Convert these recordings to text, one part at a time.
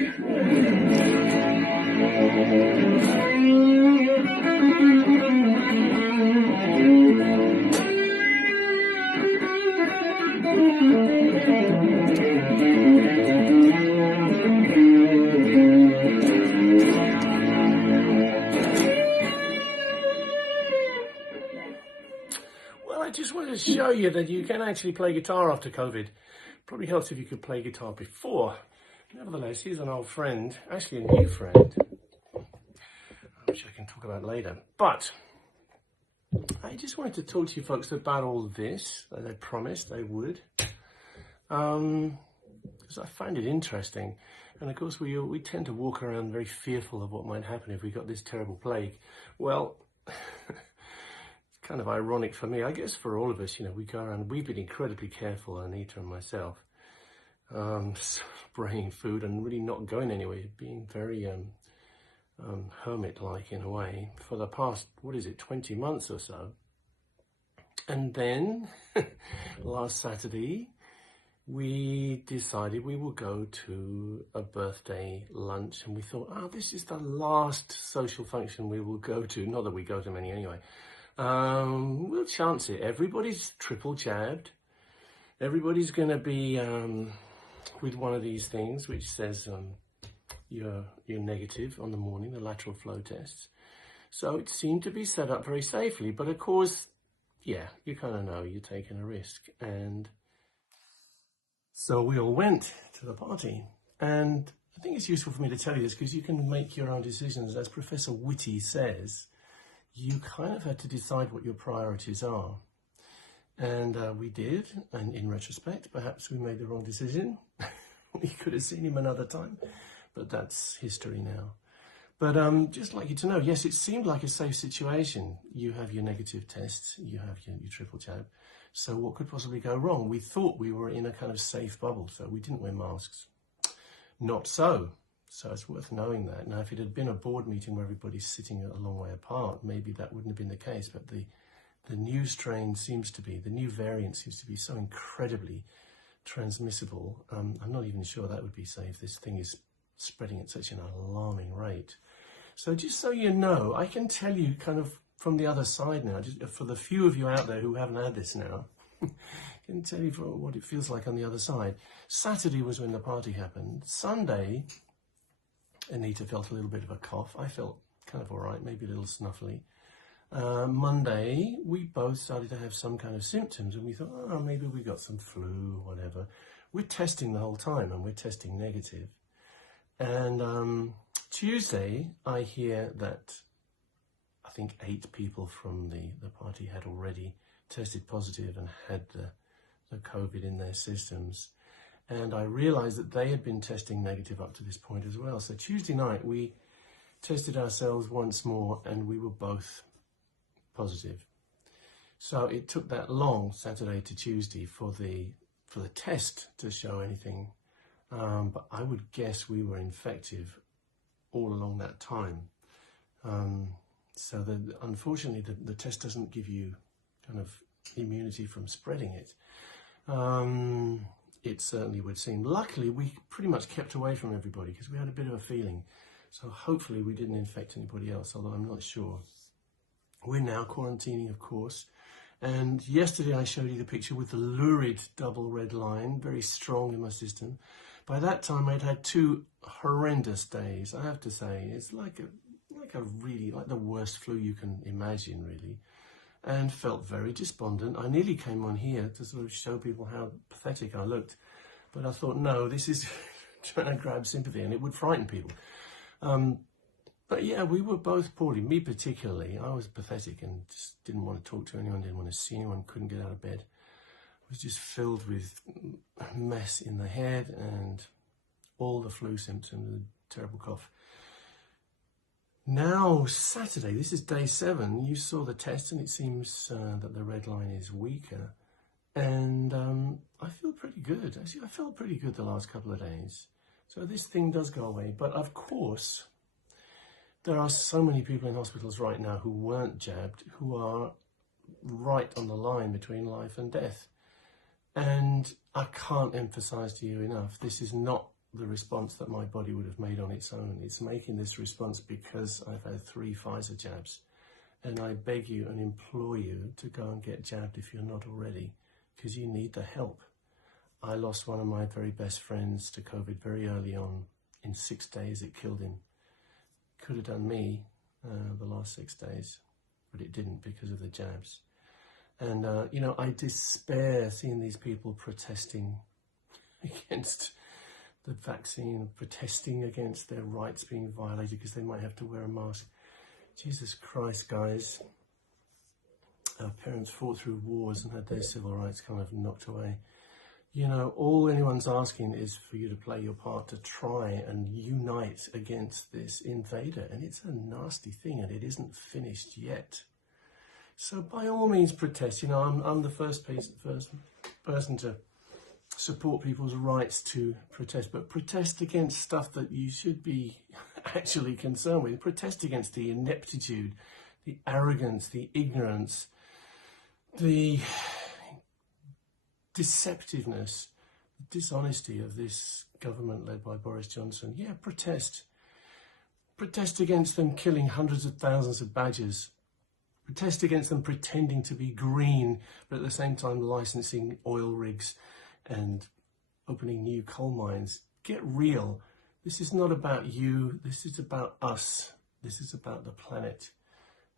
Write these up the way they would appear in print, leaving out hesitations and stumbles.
Well, I just wanted to show you that you can actually play guitar after COVID. Probably helps if you could play guitar before. Nevertheless, here's an old friend, actually a new friend, which I can talk about later. But I just wanted to talk to you folks about all this, as I promised I would, because I find it interesting. And of course, we tend to walk around very fearful of what might happen if we got this terrible plague. Well, it's kind of ironic for me, I guess for all of us, you know, we go around, we've been incredibly careful, Anita and myself, spraying food and really not going anywhere, being very hermit-like in a way for the past, 20 months or so. And then last Saturday, we decided we will go to a birthday lunch, and we thought, this is the last social function we will go to. Not that we go to many anyway. We'll chance it. Everybody's triple jabbed. Everybody's going to be with one of these things which says you're negative on the morning, the lateral flow tests. So it seemed to be set up very safely, but of course, yeah, you kind of know you're taking a risk. And so we all went to the party, and I think it's useful for me to tell you this because you can make your own decisions. As Professor Whitty says, you kind of had to decide what your priorities are. And we did, and in retrospect, perhaps we made the wrong decision. We could have seen him another time, but that's history now. But just like you to know, yes, it seemed like a safe situation. You have your negative tests, you have your triple jab. So what could possibly go wrong? We thought we were in a kind of safe bubble, so we didn't wear masks. Not so. So it's worth knowing that. Now, if it had been a board meeting where everybody's sitting a long way apart, maybe that wouldn't have been the case. But the new strain seems to be, the new variant seems to be so incredibly transmissible. I'm not even sure that would be safe. This thing is spreading at such an alarming rate. So just so you know, I can tell you kind of from the other side now, just for the few of you out there who haven't had this now, I can tell you what it feels like on the other side. Saturday was when the party happened. Sunday, Anita felt a little bit of a cough. I felt kind of all right, maybe a little snuffly. Monday, we both started to have some kind of symptoms, and we thought, maybe we got some flu or whatever. We're testing the whole time, and we're testing negative. And Tuesday, I hear that I think 8 people from the party had already tested positive and had the COVID in their systems. And I realized that they had been testing negative up to this point as well. So Tuesday night, we tested ourselves once more, and we were both positive. So it took that long, Saturday to Tuesday, for the test to show anything. But I would guess we were infective all along that time. So unfortunately, the test doesn't give you kind of immunity from spreading it. It certainly would seem. Luckily, we pretty much kept away from everybody because we had a bit of a feeling. So hopefully we didn't infect anybody else, although I'm not sure. We're now quarantining, of course. And yesterday I showed you the picture with the lurid double red line, very strong in my system. By that time I'd had 2 horrendous days, I have to say. It's like the worst flu you can imagine, really. And felt very despondent. I nearly came on here to sort of show people how pathetic I looked. But I thought, no, this is trying to grab sympathy, and it would frighten people. But yeah, we were both poorly, me particularly. I was pathetic and just didn't want to talk to anyone, didn't want to see anyone, couldn't get out of bed. I was just filled with a mess in the head and all the flu symptoms, a terrible cough. Now, Saturday, this is day 7, you saw the test and it seems that the red line is weaker. And I feel pretty good. Actually, I felt pretty good the last couple of days. So this thing does go away. But of course, there are so many people in hospitals right now who weren't jabbed, who are right on the line between life and death. And I can't emphasize to you enough, this is not the response that my body would have made on its own. It's making this response because I've had 3 Pfizer jabs. And I beg you and implore you to go and get jabbed if you're not already, because you need the help. I lost one of my very best friends to COVID very early on. In 6 days, it killed him. Could have done me the last 6 days, but it didn't because of the jabs. And, you know, I despair seeing these people protesting against the vaccine, protesting against their rights being violated because they might have to wear a mask. Jesus Christ, guys. Our parents fought through wars and had their civil rights kind of knocked away. You know, all anyone's asking is for you to play your part to try and unite against this invader. And it's a nasty thing and it isn't finished yet. So by all means protest. You know, I'm the first person to support people's rights to protest, but protest against stuff that you should be actually concerned with. Protest against the ineptitude, the arrogance, the ignorance, the deceptiveness, the dishonesty of this government led by Boris Johnson. Yeah, protest. Protest against them killing hundreds of thousands of badgers. Protest against them pretending to be green, but at the same time licensing oil rigs and opening new coal mines. Get real. This is not about you. This is about us. This is about the planet.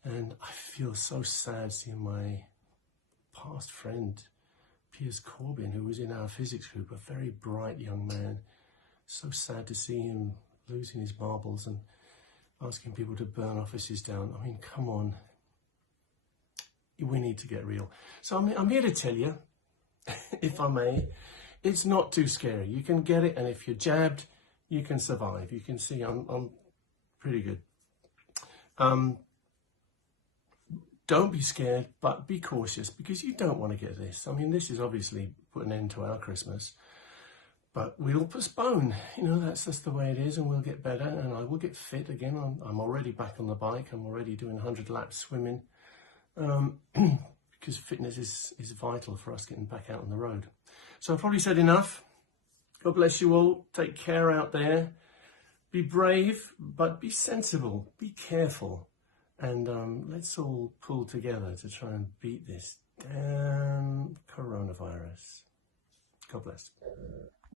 And I feel so sad seeing my past friend, Piers Corbyn, who was in our physics group, a very bright young man. So sad to see him losing his marbles and asking people to burn offices down. I mean, come on. We need to get real. So I'm here to tell you, if I may, it's not too scary. You can get it, and if you're jabbed, you can survive. You can see I'm pretty good. Don't be scared, but be cautious, because you don't want to get this. I mean, this is obviously put an end to our Christmas, but we'll postpone. You know, that's just the way it is, and we'll get better, and I will get fit again. I'm already back on the bike. I'm already doing 100 laps swimming. Because fitness is vital for us getting back out on the road. So I've probably said enough. God bless you all. Take care out there. Be brave, but be sensible. Be careful. And let's all pull together to try and beat this damn coronavirus. God bless.